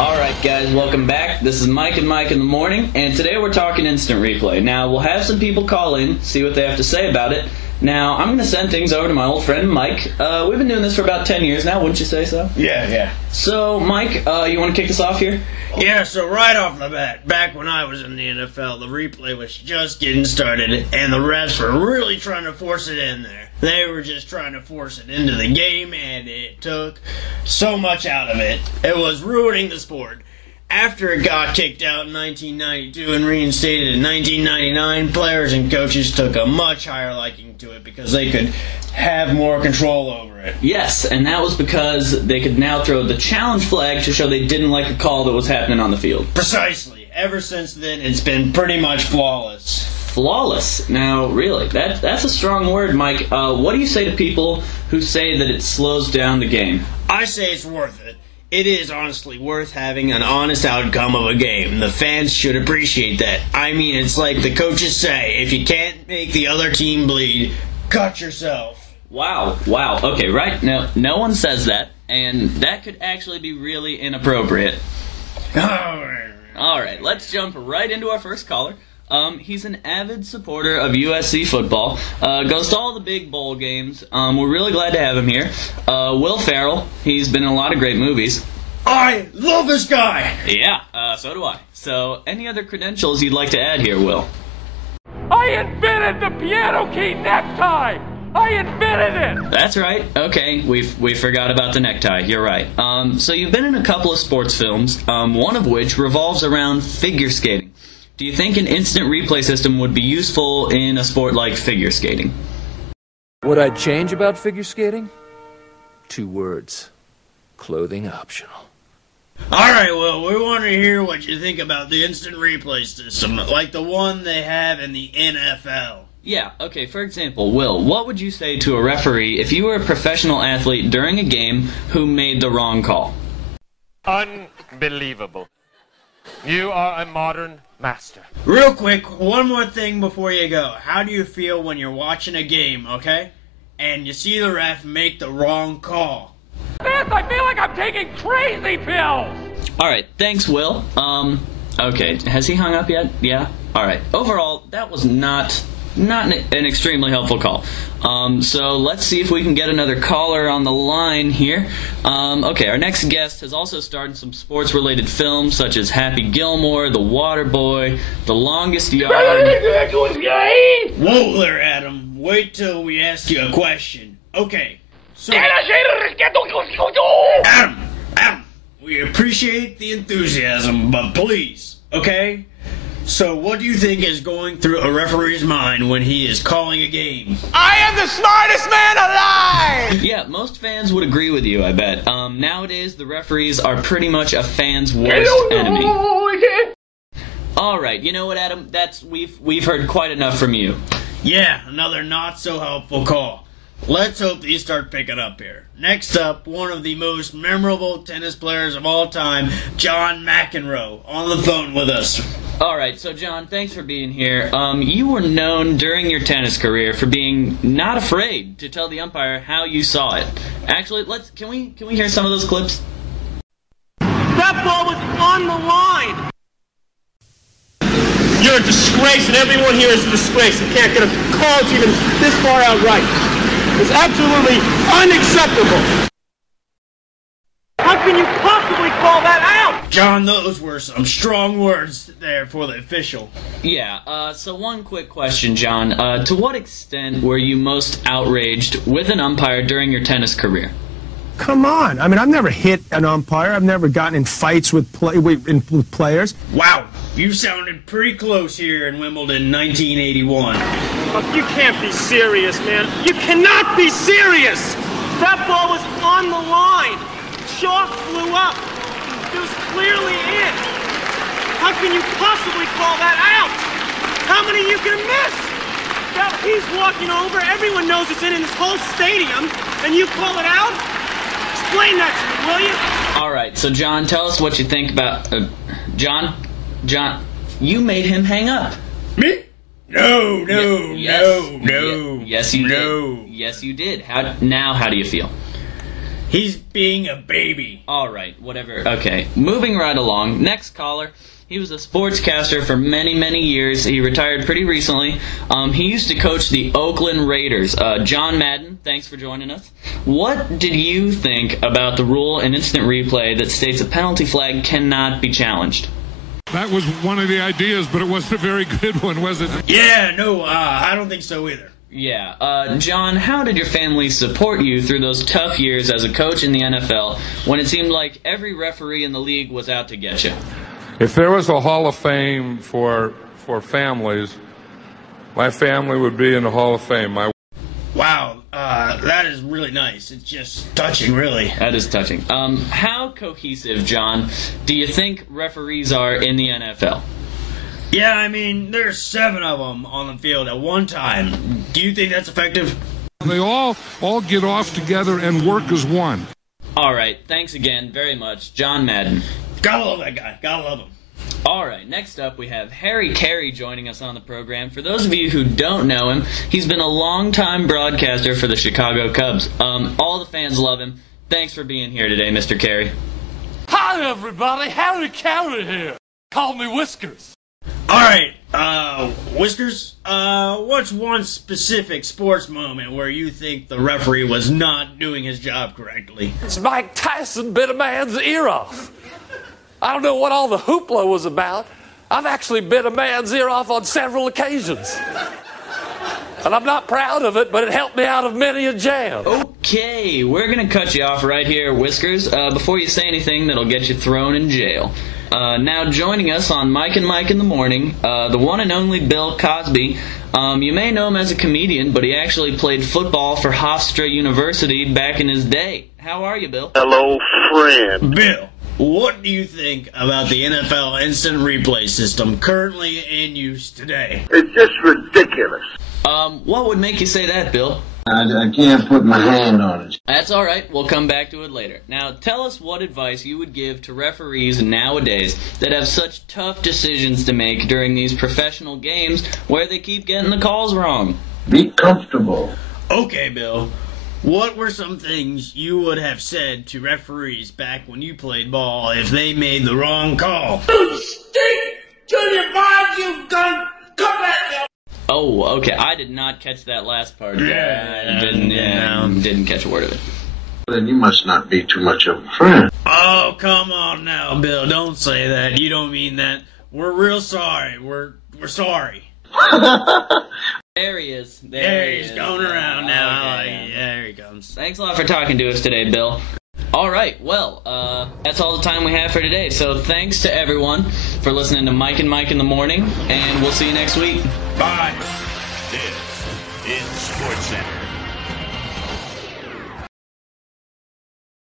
Alright guys, welcome back. This is Mike and Mike in the Morning, and today we're talking instant replay. Now, we'll have some people call in, see what they have to say about it. Now, I'm going to send things over to my old friend Mike. We've been doing this for about 10 years now, wouldn't you say so? Yeah. So, Mike, you want to kick us off here? Yeah, so right off the bat, back when I was in the NFL, the replay was just getting started, and the refs were really trying to force it in there. They were just trying to force it into the game, and it took so much out of it. It was ruining the sport. After it got kicked out in 1992 and reinstated in 1999, players and coaches took a much higher liking to it because they could have more control over it. Yes, and that was because they could now throw the challenge flag to show they didn't like a call that was happening on the field. Precisely. Ever since then, it's been pretty much flawless. Flawless? Now, really, that's a strong word, Mike. What do you say to people who say that it slows down the game? I say it's worth it. It is honestly worth having an honest outcome of a game. The fans should appreciate that. I mean, it's like the coaches say, if you can't make the other team bleed, cut yourself. Wow. Okay, right. No one says that, and that could actually be really inappropriate. Alright, let's jump right into our first caller. He's an avid supporter of USC football, goes to all the big bowl games. We're really glad to have him here. Will Ferrell, he's been in a lot of great movies. I love this guy! Yeah, so do I. So, any other credentials you'd like to add here, Will? I invented the piano key necktie! I invented it! That's right. Okay, we forgot about the necktie. You're right. So you've been in a couple of sports films, one of which revolves around figure skating. Do you think an instant replay system would be useful in a sport like figure skating? What I'd change about figure skating? 2 words. Clothing optional. Alright, well, we want to hear what you think about the instant replay system, like the one they have in the NFL. Yeah, okay, for example, Will, what would you say to a referee if you were a professional athlete during a game who made the wrong call? Unbelievable. You are a modern master. Real quick, one more thing before you go. How do you feel when you're watching a game, okay? And you see the ref make the wrong call? I feel like I'm taking crazy pills! Alright, thanks, Will. Okay, has he hung up yet? Yeah? Alright, overall, that was not an extremely helpful call. So let's see if we can get another caller on the line here. Okay, our next guest has also starred in some sports-related films such as Happy Gilmore, The Waterboy, The Longest Yard. Whoa there, Adam. Wait till we ask you a question. Okay, so... Adam, we appreciate the enthusiasm, but please, okay? So what do you think is going through a referee's mind when he is calling a game? I am the smartest man alive! Yeah, most fans would agree with you, I bet. Nowadays, the referees are pretty much a fan's worst enemy. Alright, you know what, Adam? We've heard quite enough from you. Yeah, another not-so-helpful call. Let's hope these start picking up here. Next up, one of the most memorable tennis players of all time, John McEnroe, on the phone with us. Alright, so John, thanks for being here. You were known during your tennis career for being not afraid to tell the umpire how you saw it. Actually, can we hear some of those clips? That ball was on the line! You're a disgrace, and everyone here is a disgrace. You can't get a call even this far out right. It's absolutely unacceptable. How can you possibly call that out? John, those were some strong words there for the official. Yeah, so one quick question, John. To what extent were you most outraged with an umpire during your tennis career? Come on. I mean, I've never hit an umpire. I've never gotten in fights with players. Wow, you sounded pretty close here in Wimbledon 1981. Look, you can't be serious, man. You cannot be serious! That ball was on the line! Chalk flew up! It was clearly in! How can you possibly call that out? How many you can miss? Now he's walking over, everyone knows it's in this whole stadium, and you call it out? Explain that to me, will you? Alright, so John, tell us what you think about... John, you made him hang up. Me? No. Yes, you did. Yes, you did. How do you feel? He's being a baby. Alright, whatever. Okay, moving right along. Next caller. He was a sportscaster for many, many years. He retired pretty recently. He used to coach the Oakland Raiders. John Madden, thanks for joining us. What did you think about the rule in instant replay that states a penalty flag cannot be challenged? That was one of the ideas, but it wasn't a very good one, was it? Yeah, no, I don't think so either. Yeah. John, how did your family support you through those tough years as a coach in the NFL when it seemed like every referee in the league was out to get you? If there was a Hall of Fame for families, my family would be in the Hall of Fame. Wow, that is really nice. It's just touching, really. That is touching. How cohesive, John, do you think referees are in the NFL? Yeah, I mean, there's 7 of them on the field at one time. Do you think that's effective? They all get off together and work as one. All right, thanks again very much, John Madden. Gotta love that guy. Gotta love him. All right, next up we have Harry Carey joining us on the program. For those of you who don't know him, he's been a long-time broadcaster for the Chicago Cubs. All the fans love him. Thanks for being here today, Mr. Carey. Hi, everybody. Harry Carey here. Call me Whiskers. All right, Whiskers, what's one specific sports moment where you think the referee was not doing his job correctly? It's Mike Tyson bit a man's ear off. I don't know what all the hoopla was about. I've actually bit a man's ear off on several occasions. And I'm not proud of it, but it helped me out of many a jam. Okay, we're going to cut you off right here, Whiskers, before you say anything that'll get you thrown in jail. Now joining us on Mike and Mike in the Morning, the one and only Bill Cosby. You may know him as a comedian, but he actually played football for Hofstra University back in his day. How are you, Bill? Hello, friend. Bill, what do you think about the NFL instant replay system currently in use today? It's just ridiculous. What would make you say that, Bill? I can't put my hand on it. That's all right. We'll come back to it later. Now, tell us what advice you would give to referees nowadays that have such tough decisions to make during these professional games where they keep getting the calls wrong. Be comfortable. Okay, Bill. What were some things you would have said to referees back when you played ball if they made the wrong call? You stink! Junior Barnes, you gun! Come back here! Oh, okay. I did not catch that last part. I didn't catch a word of it. Then you must not be too much of a friend. Oh, come on now, Bill. Don't say that. You don't mean that. We're real sorry. We're sorry. There he is. There he's going around now. Okay. There he comes. Thanks a lot for talking to us today, Bill. All right, well, that's all the time we have for today. So thanks to everyone for listening to Mike and Mike in the Morning, and we'll see you next week. Bye. This is SportsCenter.